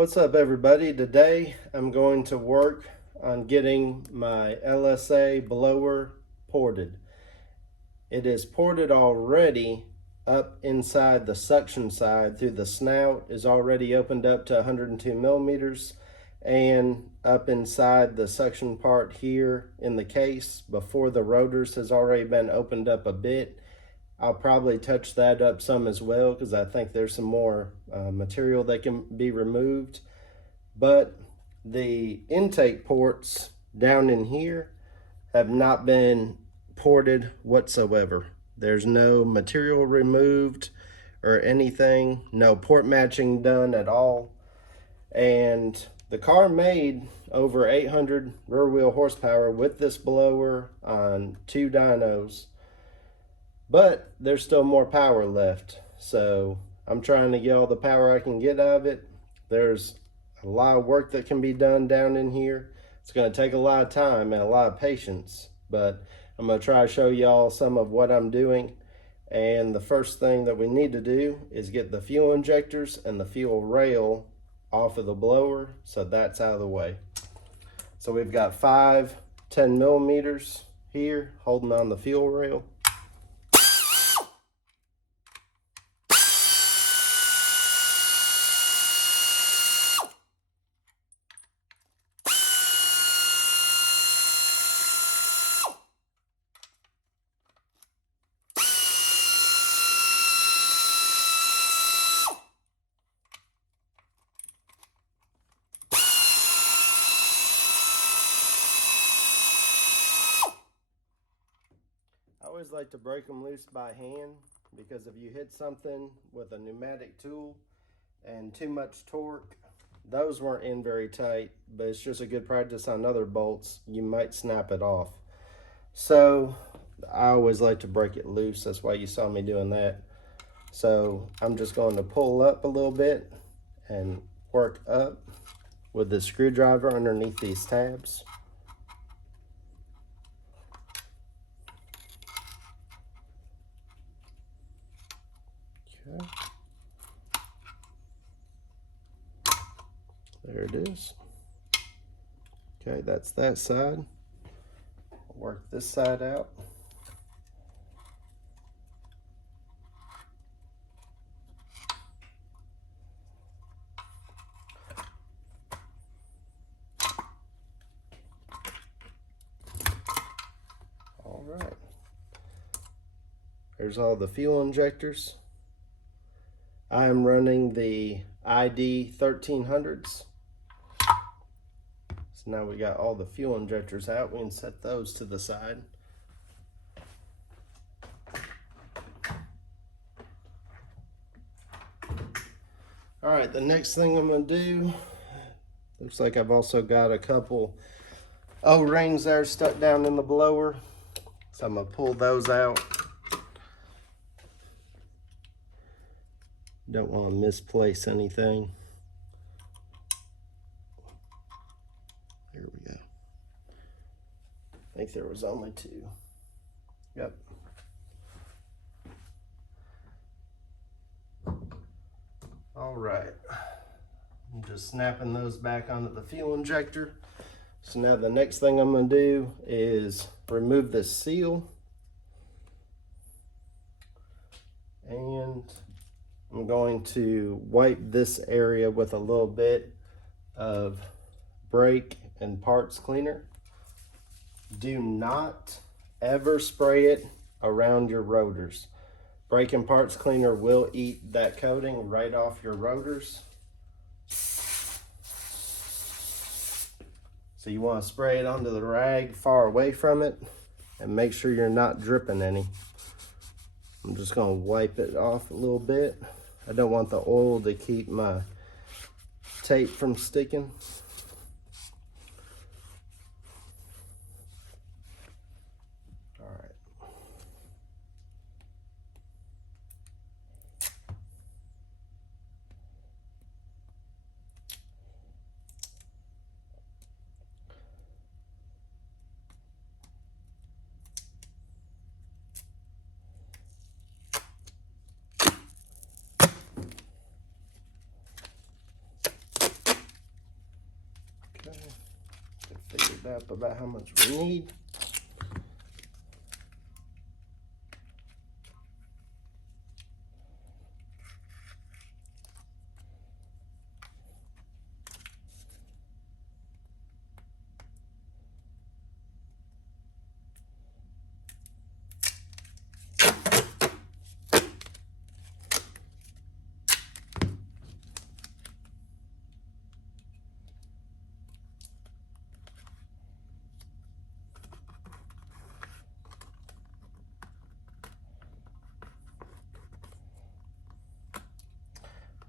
What's up, everybody? Today I'm going to work on getting my LSA blower ported. It is ported already up inside the suction side through the snout is already opened up to 102 millimeters, and up inside the suction part here in the case before the rotors has already been opened up a bit. I'll probably touch that up some as well because I think there's some more material that can be removed. But the intake ports down in here have not been ported whatsoever. There's no material removed or anything, no port matching done at all. And the car made over 800 rear wheel horsepower with this blower on 2 dynos. But there's still more power left. So I'm trying to get all the power I can get out of it. There's a lot of work that can be done down in here. It's going to take a lot of time and a lot of patience. But I'm going to try to show y'all some of what I'm doing. And the first thing that we need to do is get the fuel injectors and the fuel rail off of the blower. So that's out of the way. So we've got 5 10 millimeters here holding on the fuel rail. I always like to break them loose by hand because if you hit something with a pneumatic tool and too much torque, those weren't in very tight, but it's just a good practice on other bolts. You might snap it off. So I always like to break it loose. That's why you saw me doing that. So I'm just going to pull up a little bit and work up with the screwdriver underneath these tabs. Okay. There it is. Okay, that's that side. I'll work this side out. All right. There's all the fuel injectors. I am running the ID 1300s. So now we got all the fuel injectors out. We can set those to the side. All right, the next thing I'm gonna do, looks like I've also got a couple O-rings there stuck down in the blower. So I'm gonna pull those out. Don't want to misplace anything. Here we go. I think there was only 2. Yep. All right. I'm just snapping those back onto the fuel injector. So now the next thing I'm going to do is remove this seal. And I'm going to wipe this area with a little bit of brake and parts cleaner. Do not ever spray it around your rotors. Brake and parts cleaner will eat that coating right off your rotors. So you want to spray it onto the rag far away from it and make sure you're not dripping any. I'm just going to wipe it off a little bit. I don't want the oil to keep my tape from sticking. All right. figured out about how much we need.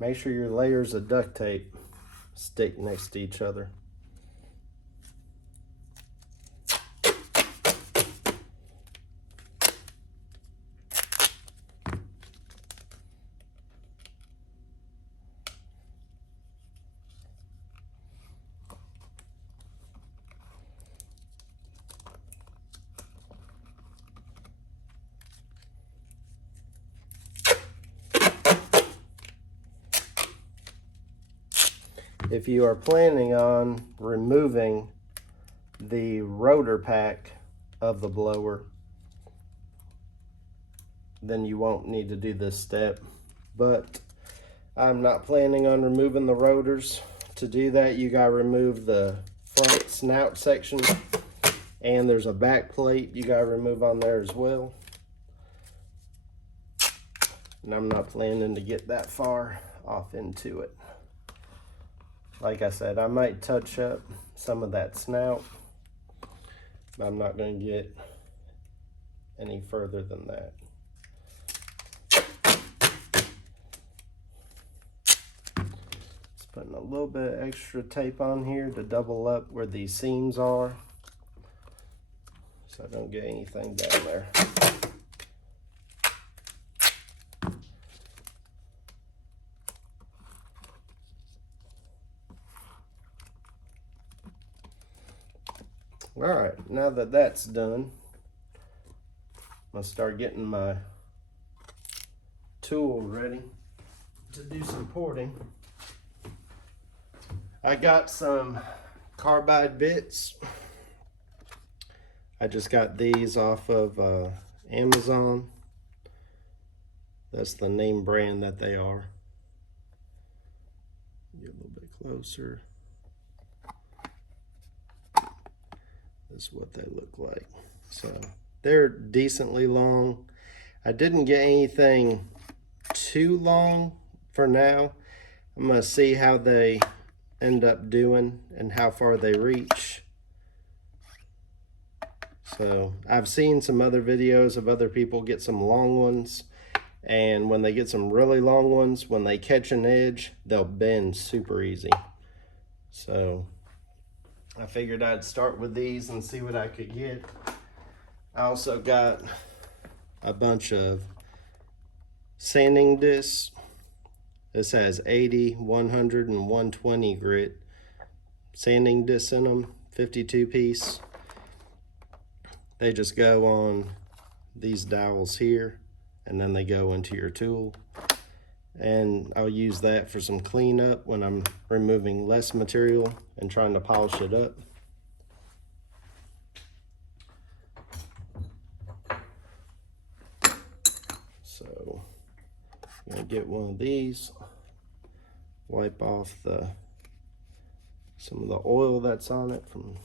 Make sure your layers of duct tape stick next to each other. If you are planning on removing the rotor pack of the blower, then you won't need to do this step. But I'm not planning on removing the rotors. To do that, you gotta remove the front snout section, and there's a back plate you gotta remove on there as well. And I'm not planning to get that far off into it. Like I said, I might touch up some of that snout, but I'm not going to get any further than that. Just putting a little bit of extra tape on here to double up where these seams are, so I don't get anything down there. All right, now that that's done, I'm gonna start getting my tool ready to do some porting. I got some carbide bits. I just got these off of Amazon. That's the name brand that they are. Get a little bit closer. This is what they look like. So they're decently long. I didn't get anything too long for now. I'm gonna see how they end up doing and how far they reach. So I've seen some other videos of other people get some long ones, and when they get some really long ones, when they catch an edge, they'll bend super easy. So I figured I'd start with these and see what I could get. I also got a bunch of sanding discs. This has 80, 100, and 120 grit sanding discs in them, 52 piece. They just go on these dowels here, and then they go into your tool. And I'll use that for some cleanup when I'm removing less material and trying to polish it up. So I'm gonna get one of these, wipe off some of the oil that's on it from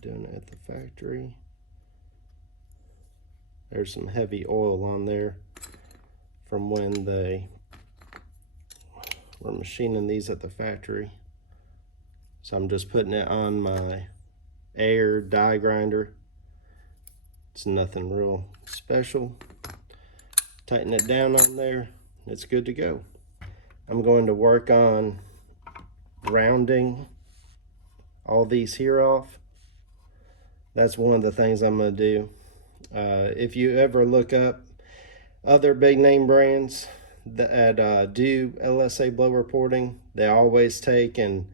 doing it at the factory. There's some heavy oil on there from when they were machining these at the factory. So I'm just putting it on my air die grinder. It's nothing real special. Tighten it down on there, it's good to go. I'm going to work on rounding all these here off. That's one of the things I'm going to do. If you ever look up other big name brands that do LSA blower porting, they always take and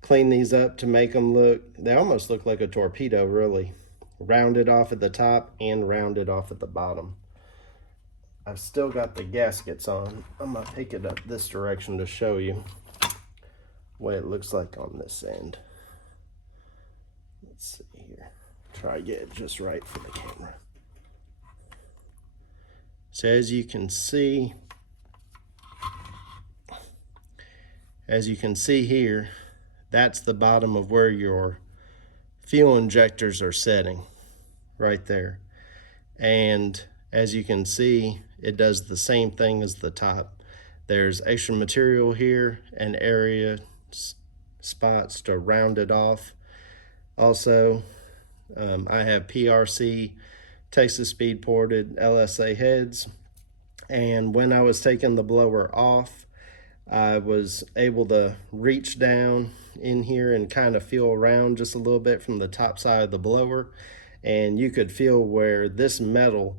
clean these up to make them look, they almost look like a torpedo, really. Rounded off at the top and rounded off at the bottom. I've still got the gaskets on. I'm gonna take it up this direction to show you. way it looks like on this end. Let's see here. Try to get it just right for the camera. So as you can see here, that's the bottom of where your fuel injectors are setting, right there. And as you can see, it does the same thing as the top. There's extra material here and area spots to round it off. Also, I have PRC Texas speed ported LSA heads, and when I was taking the blower off, I was able to reach down in here and kind of feel around just a little bit from the top side of the blower, and you could feel where this metal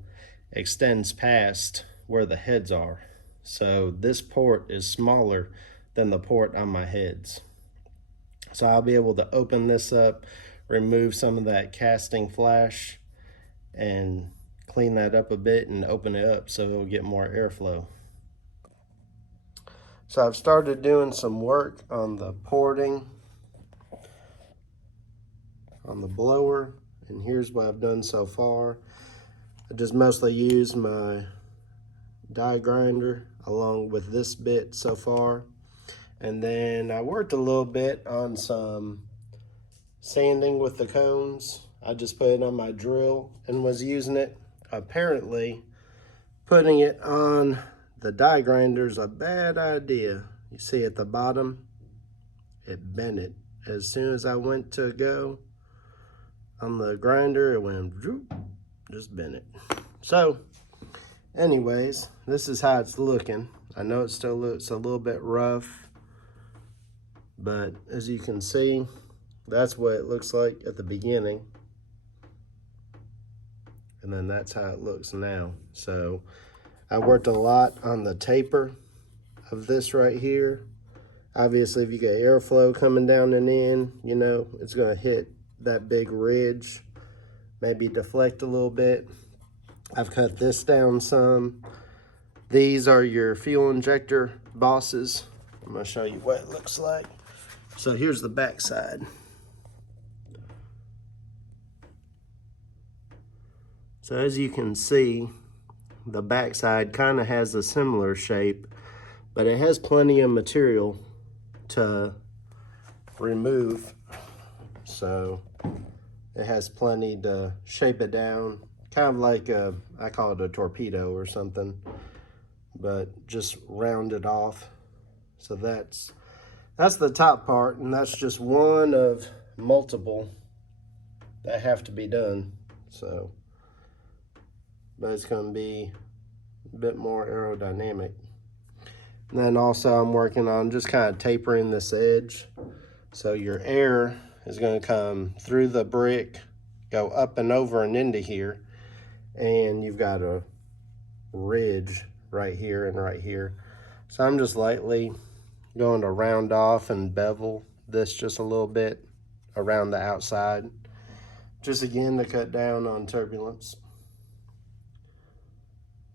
extends past where the heads are. So this port is smaller than the port on my heads. So I'll be able to open this up, remove some of that casting flash, and clean that up a bit and open it up so it'll get more airflow. So I've started doing some work on the porting on the blower, and here's what I've done so far. I just mostly used my die grinder along with this bit so far, and then I worked a little bit on some sanding with the cones. I just put it on my drill and was using it. Apparently putting it on the die grinder is a bad idea. You see at the bottom, it bent it. As soon as I went to go on the grinder, it went droop, just bent it. So anyways, this is how it's looking. I know it still looks a little bit rough, but as you can see, that's what it looks like at the beginning. And then that's how it looks now. So I worked a lot on the taper of this right here. Obviously, if you get airflow coming down and in, you know, it's gonna hit that big ridge, maybe deflect a little bit. I've cut this down some. These are your fuel injector bosses. I'm gonna show you what it looks like. So here's the back side. So as you can see, the backside kind of has a similar shape, but it has plenty of material to remove. So it has plenty to shape it down, kind of like I call it a torpedo or something, but just round it off. So that's the top part, and that's just one of multiple that have to be done. So, but it's going to be a bit more aerodynamic. And then also I'm working on just kind of tapering this edge. So your air is going to come through the brick, go up and over and into here. And you've got a ridge right here and right here. So I'm just lightly going to round off and bevel this just a little bit around the outside. Just again to cut down on turbulence.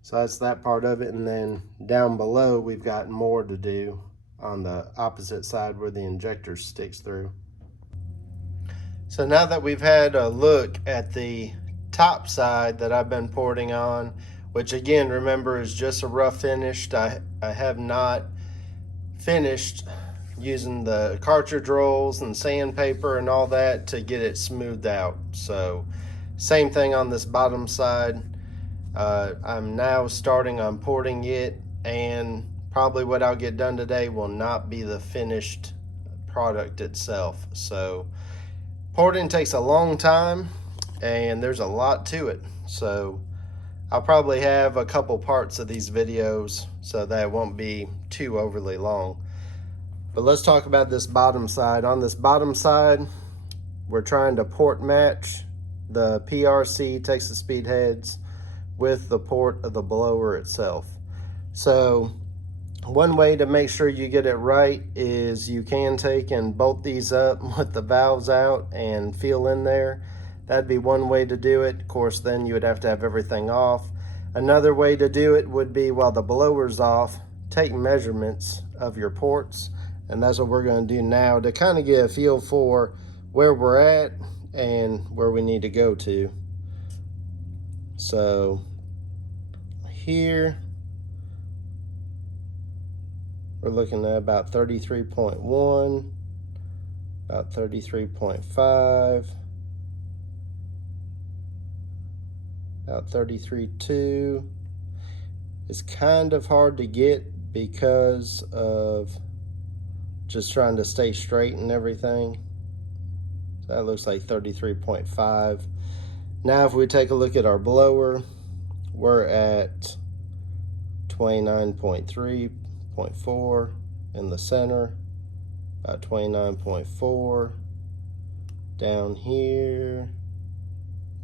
So that's that part of it, and then down below we've got more to do on the opposite side where the injector sticks through. So now that we've had a look at the top side that I've been porting on, which again, remember, is just a rough finished. I have not finished using the cartridge rolls and sandpaper and all that to get it smoothed out. So same thing on this bottom side. I'm now starting on porting it, and probably what I'll get done today will not be the finished product itself. So porting takes a long time and there's a lot to it. So I'll probably have a couple parts of these videos so that it won't be too overly long. But let's talk about this bottom side. On this bottom side, we're trying to port match the PRC Texas speed heads with the port of the blower itself. So one way to make sure you get it right is you can take and bolt these up with the valves out and feel in there. That'd be one way to do it. Of course, then you would have to have everything off. Another way to do it would be while the blower's off, take measurements of your ports, And that's what we're going to do now to kind of get a feel for where we're at and where we need to go to. So here we're looking at about 33.1, about 33.5, about 33.2. It's kind of hard to get because of just trying to stay straight and everything. So that looks like 33.5. Now if we take a look at our blower, we're at 29.3.4 in the center, about 29.4 down here,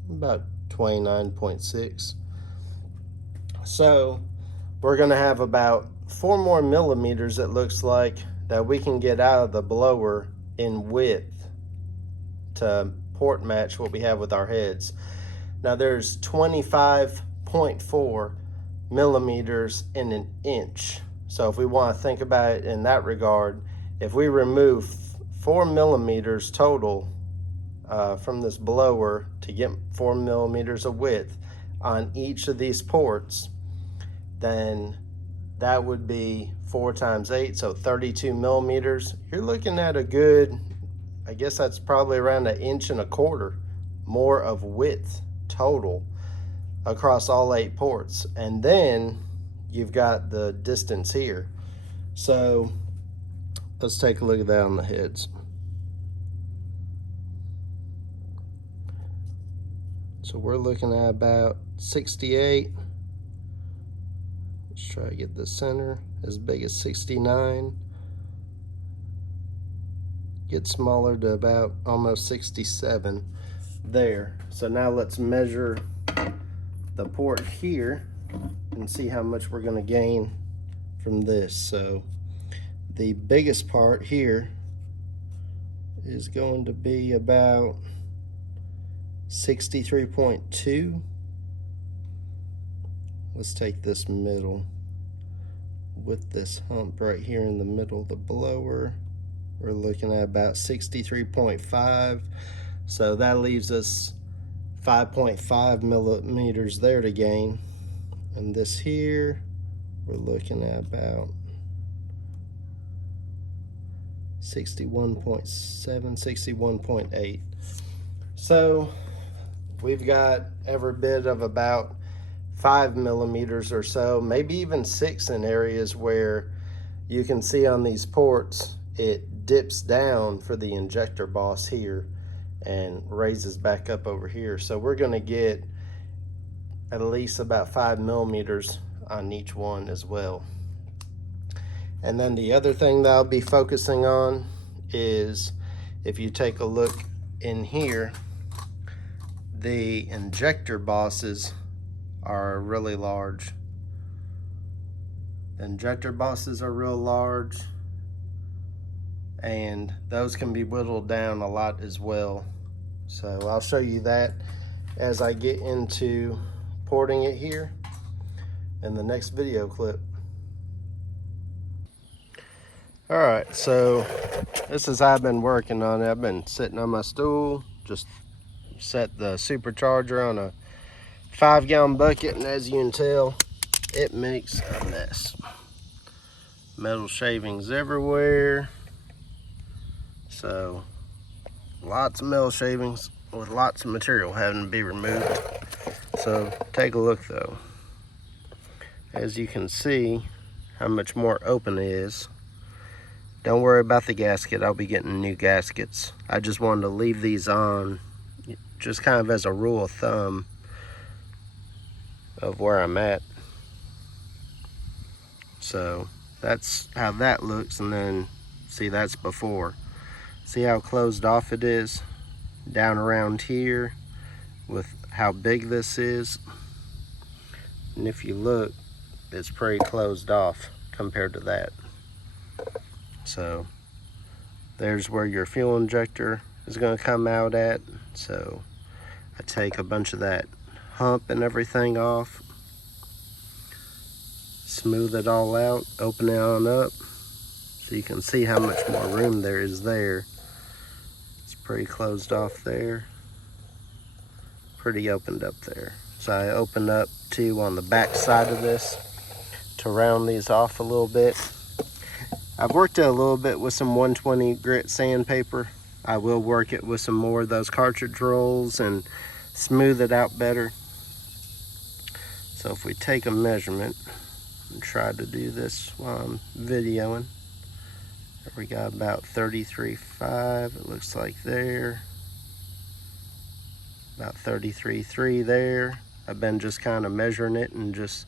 about 29.6. So we're going to have about 4 more millimeters, it looks like, that we can get out of the blower in width to port match what we have with our heads. Now there's 25.4 millimeters in an inch. So if we want to think about it in that regard, if we remove 4 millimeters total from this blower to get 4 millimeters of width on each of these ports, then that would be 4 times 8, so 32 millimeters. You're looking at a good, I guess that's probably around 1.25 inches more of width total across all 8 ports. And then you've got the distance here. So let's take a look at that on the heads. So we're looking at about 68. Let's try to get the center as big as 69. Get smaller to about almost 67 there. So now let's measure the port here and see how much we're going to gain from this. So the biggest part here is going to be about 63.2. Let's take this middle with this hump right here in the middle of the blower. We're looking at about 63.5. So that leaves us 5.5 millimeters there to gain. And this here, we're looking at about 61.7, 61.8. So we've got every bit of about 5 millimeters or so, maybe even 6 in areas where you can see on these ports it dips down for the injector boss here and raises back up over here. So we're going to get at least about 5 millimeters on each one as well. And then the other thing that I'll be focusing on is, if you take a look in here, the injector bosses are really large. The injector bosses are real large, and those can be whittled down a lot as well. So I'll show you that as I get into porting it here in the next video clip. All right, so this is how I've been working on it. I've been sitting on my stool, just set the supercharger on a 5-gallon bucket, and as you can tell, it makes a mess. Metal shavings everywhere. So lots of metal shavings with lots of material having to be removed. So take a look though. As you can see how much more open it is. Don't worry about the gasket, I'll be getting new gaskets. I just wanted to leave these on just kind of as a rule of thumb of where I'm at. So that's how that looks, and then see, that's before. See how closed off it is down around here with how big this is. And if you look, it's pretty closed off compared to that. So there's where your fuel injector is going to come out at. So I take a bunch of that hump and everything off, smooth it all out, open it on up. So you can see how much more room there is there. It's pretty closed off there. Pretty opened up there. So I opened up too on the back side of this to round these off a little bit. I've worked it a little bit with some 120 grit sandpaper. I will work it with some more of those cartridge rolls and smooth it out better. So if we take a measurement and try to do this while I'm videoing, there we got about 33.5, it looks like there. About 33.3 there. I've been just kind of measuring it and just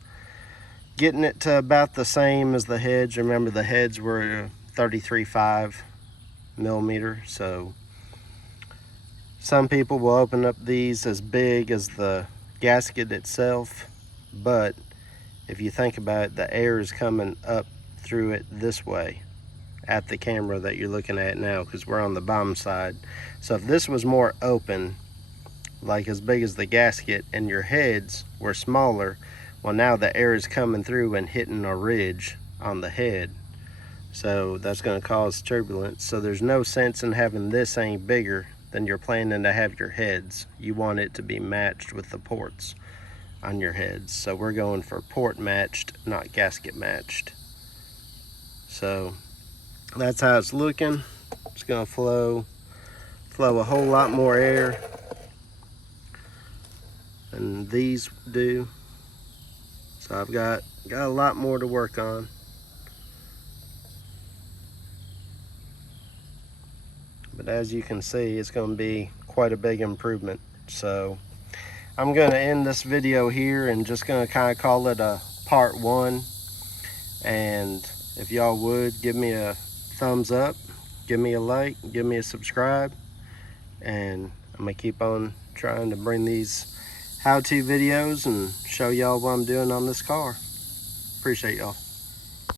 getting it to about the same as the heads. Remember, the heads were 33.5 millimeter, so some people will open up these as big as the gasket itself, but if you think about it, the air is coming up through it this way at the camera that you're looking at now, because we're on the bottom side. So if this was more open, like as big as the gasket, and your heads were smaller, well, now the air is coming through and hitting a ridge on the head, so that's going to cause turbulence. So there's no sense in having this any bigger than you're planning to have your heads. You want it to be matched with the ports on your heads. So we're going for port matched, not gasket matched. So that's how it's looking. It's going to flow a whole lot more air than these do. So I've got a lot more to work on. But as you can see, it's going to be quite a big improvement. So I'm going to end this video here and just going to kind of call it a part 1. And if y'all would give me a thumbs up, give me a like, give me a subscribe, and I'm going to keep on trying to bring these how-to videos and show y'all what I'm doing on this car. Appreciate y'all.